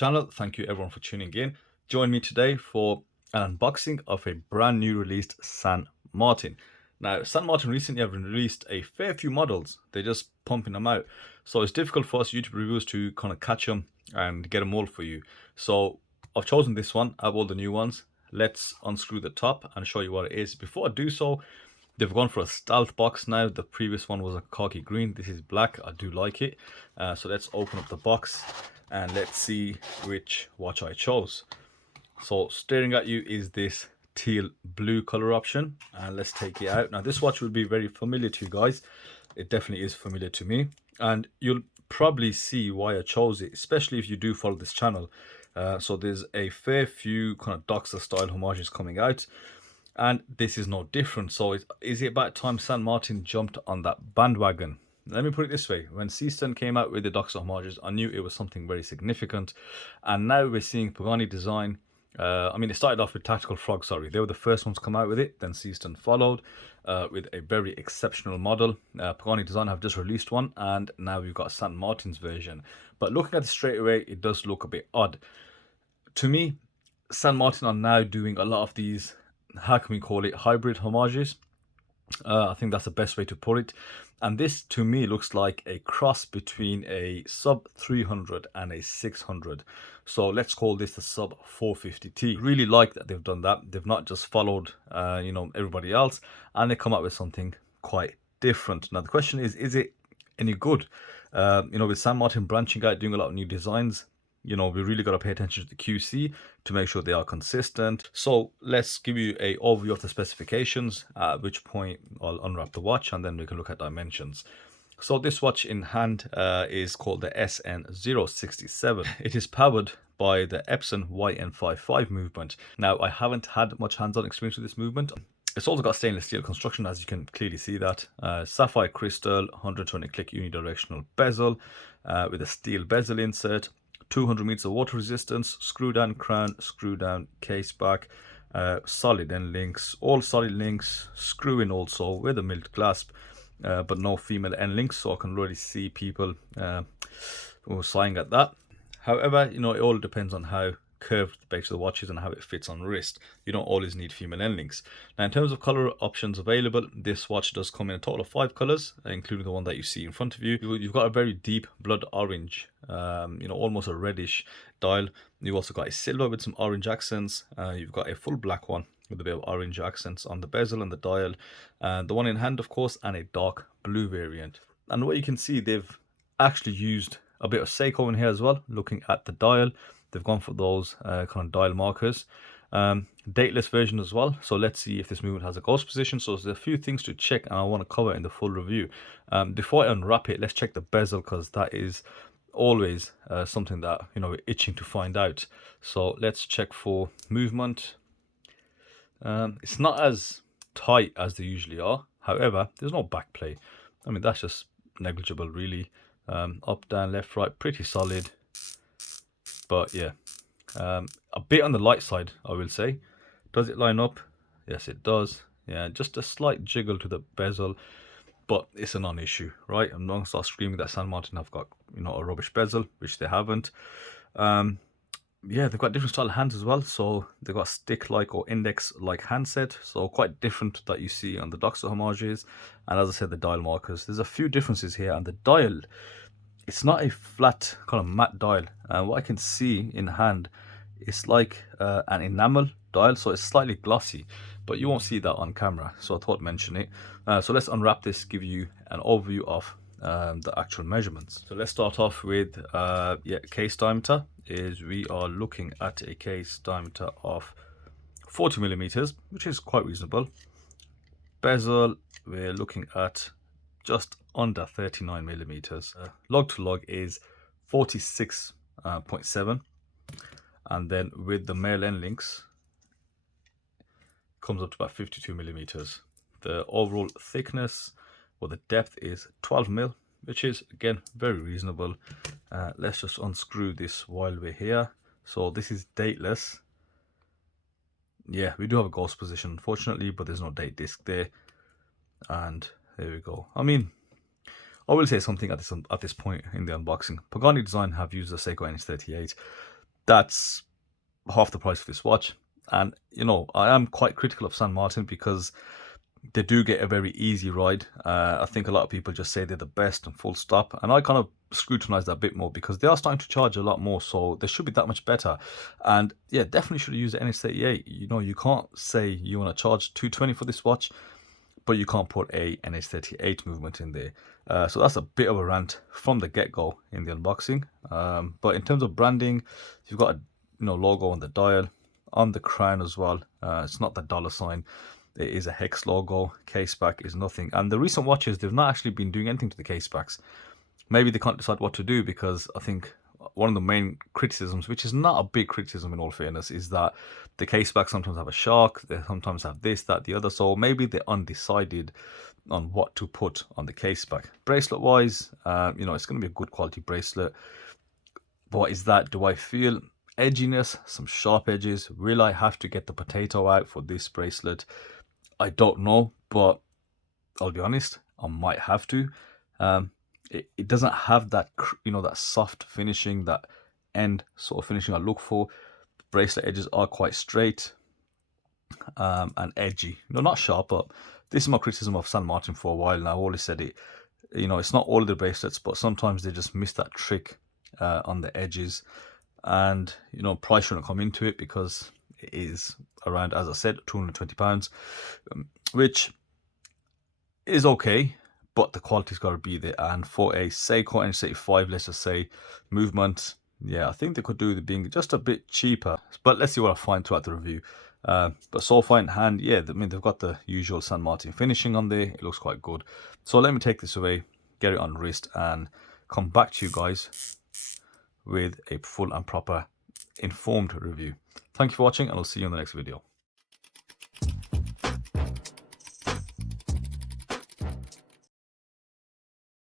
channel. Thank you everyone for tuning in. Join me today for an unboxing of a brand new released San Martin. Now, San Martin recently have released a fair few models. They're just pumping them out. So it's difficult for us YouTube reviewers to kind of catch them and get them all for you. So I've chosen this one out of all the new ones. Let's unscrew the top and show you what it is. Before I do so, they've gone for a stealth box now. The previous one was a khaki green. This is black. I do like it. So let's open up the box and let's see which watch I chose. So staring at you is this teal blue color option, and let's take it out. Now this watch will be very familiar to you guys. It definitely is familiar to me, and you'll probably see why I chose it, especially if you do follow this channel. So there's a fair few kind of Doxa style homages coming out, and this is no different. So is it about time San Martin jumped on that bandwagon? Let me put it this way: when Seaston came out with the Doxa homages, I knew it was something very significant, and now we're seeing Pagani design. I mean, it started off with Tactical Frog, sorry. They were the first ones to come out with it. Then Seaston followed with a very exceptional model. Pagani Design have just released one, and now we've got San Martin's version. But looking at it straight away, it does look a bit odd. To me, San Martin are now doing a lot of these, how can we call it, hybrid homages. I think that's the best way to put it. And this to me looks like a cross between a sub 300 and a 600. So let's call this the sub 450T. Really like that they've done that. They've not just followed everybody else, and they come up with something quite different. Now the question is it any good? With San Martin branching out, doing a lot of new designs, we really got to pay attention to the QC to make sure they are consistent. So let's give you a overview of the specifications, at which point I'll unwrap the watch and then we can look at dimensions. So this watch in hand is called the SN067. It is powered by the Epson YN55 movement. Now, I haven't had much hands-on experience with this movement. It's also got stainless steel construction, as you can clearly see that. Sapphire crystal, 120 click unidirectional bezel with a steel bezel insert. 200 meters of water resistance, screw down crown, screw down case back, solid end links, all solid links, screw in also with a milled clasp, but no female end links, so I can really see people sighing at that. However, it all depends on how curved the base of the watch is and how it fits on wrist. You don't always need female end links. Now, in terms of color options available, this watch does come in a total of 5 colors, including the one that you see in front of you. You've got a very deep blood orange, almost a reddish dial. You've also got a silver with some orange accents. You've got a full black one with a bit of orange accents on the bezel and the dial, and the one in hand, of course, and a dark blue variant. And what you can see, they've actually used a bit of Seiko in here as well. Looking at the dial, they've gone for those kind of dial markers. Dateless version as well. So let's see if this movement has a ghost position. So there's a few things to check, and I want to cover in the full review. Before I unwrap it, let's check the bezel, because that is always something that we're itching to find out. So let's check for movement. It's not as tight as they usually are. However, there's no back play. I mean, that's just negligible really. Up, down, left, right, pretty solid. But yeah, a bit on the light side, I will say. Does it line up? Yes, it does. Yeah, just a slight jiggle to the bezel, but it's a non-issue, right? I'm not going to start screaming that San Martin have got a rubbish bezel, which they haven't. Yeah, they've got different style hands as well. So they've got stick-like or index-like handset, so quite different that you see on the Doxa homages. And as I said, the dial markers. There's a few differences here, and the dial, it's not a flat kind of matte dial. And what I can see in hand, it's like an enamel dial, so it's slightly glossy, but you won't see that on camera, so I thought I'd mention it. So let's unwrap this, give you an overview of the actual measurements. So let's start off with case diameter. We are looking at a case diameter of 40 millimeters, which is quite reasonable. Bezel, we're looking at just under 39 millimeters. Log to log is 46.7, and then with the male end links comes up to about 52 millimeters. The overall thickness or the depth is 12 mil, which is again very reasonable. Let's just unscrew this while we're here. So this is dateless. Yeah, we do have a ghost position unfortunately, but there's no date disc there. And there we go. I mean, I will say something at this point in the unboxing. Pagani Design have used the Seiko NS38. that's half the price for this watch. And you know, I am quite critical of San Martin because they do get a very easy ride. I think a lot of people just say they're the best and full stop, and I kind of scrutinize that a bit more because they are starting to charge a lot more, so they should be that much better. And yeah, definitely should use the NH38. You know, you can't say you want to charge 220 for this watch, but you can't put a NH38 movement in there. So that's a bit of a rant from the get-go in the unboxing. But in terms of branding, you've got a logo on the dial, on the crown as well. It's not the dollar sign. It is a hex logo. Case back is nothing. And the recent watches, they've not actually been doing anything to the case backs. Maybe they can't decide what to do, because I think one of the main criticisms, which is not a big criticism in all fairness, is that the case backs sometimes have a shark, they sometimes have this, that, the other. So maybe they're undecided on what to put on the case back. Bracelet wise, it's going to be a good quality bracelet. What is that? Do I feel edginess, some sharp edges? Will I have to get the potato out for this bracelet? I don't know, but I'll be honest, I might have to. It doesn't have that, that soft finishing, that end sort of finishing I look for. Bracelet edges are quite straight and edgy. Not sharp, but this is my criticism of San Martin for a while now. I've always said it. It's not all of the bracelets, but sometimes they just miss that trick on the edges. And price shouldn't come into it, because it is around, as I said, £220, which is okay, but the quality's got to be there. And for a Seiko NH85, let's just say, movement, yeah, I think they could do the being just a bit cheaper. But let's see what I find throughout the review. But so far in hand, yeah, I mean, they've got the usual San Martin finishing on there. It looks quite good. So let me take this away, get it on wrist, and come back to you guys with a full and proper informed review. Thank you for watching, and I'll see you in the next video.